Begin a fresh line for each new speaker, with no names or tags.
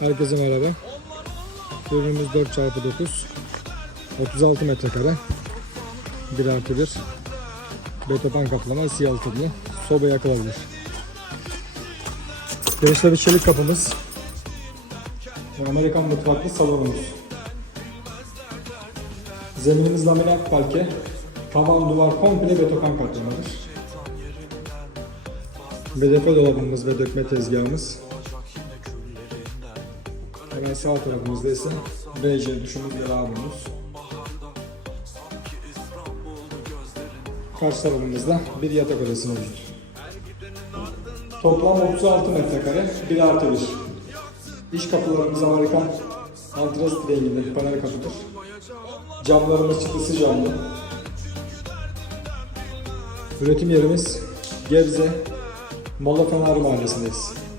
Herkese merhaba. Ürünümüz 4x9. 36 metrekare. 1 artı 1. Betopan kaplama siyah yalıtımlı. Soba yakılabilir. Genişle bir çelik kapımız. Amerikan mutfaklı salonumuz. Zeminimiz laminat parke. Tavan duvar komple betopan kaplamadır. BDF dolabımız ve dökme tezgahımız. Hemen sağ tarafımızda ise BC duşumuz ve lavabomuz. Karşı tarafımızda bir yatak odası mevcut. Toplam 36 metrekare, 1 artı 1. İç kapılarımız Amerikan antresit renginde panel kapıdır. Camlarımız çıtısı camlı. Üretim yerimiz Gebze, Molla Fener Mahallesi'ndeyiz.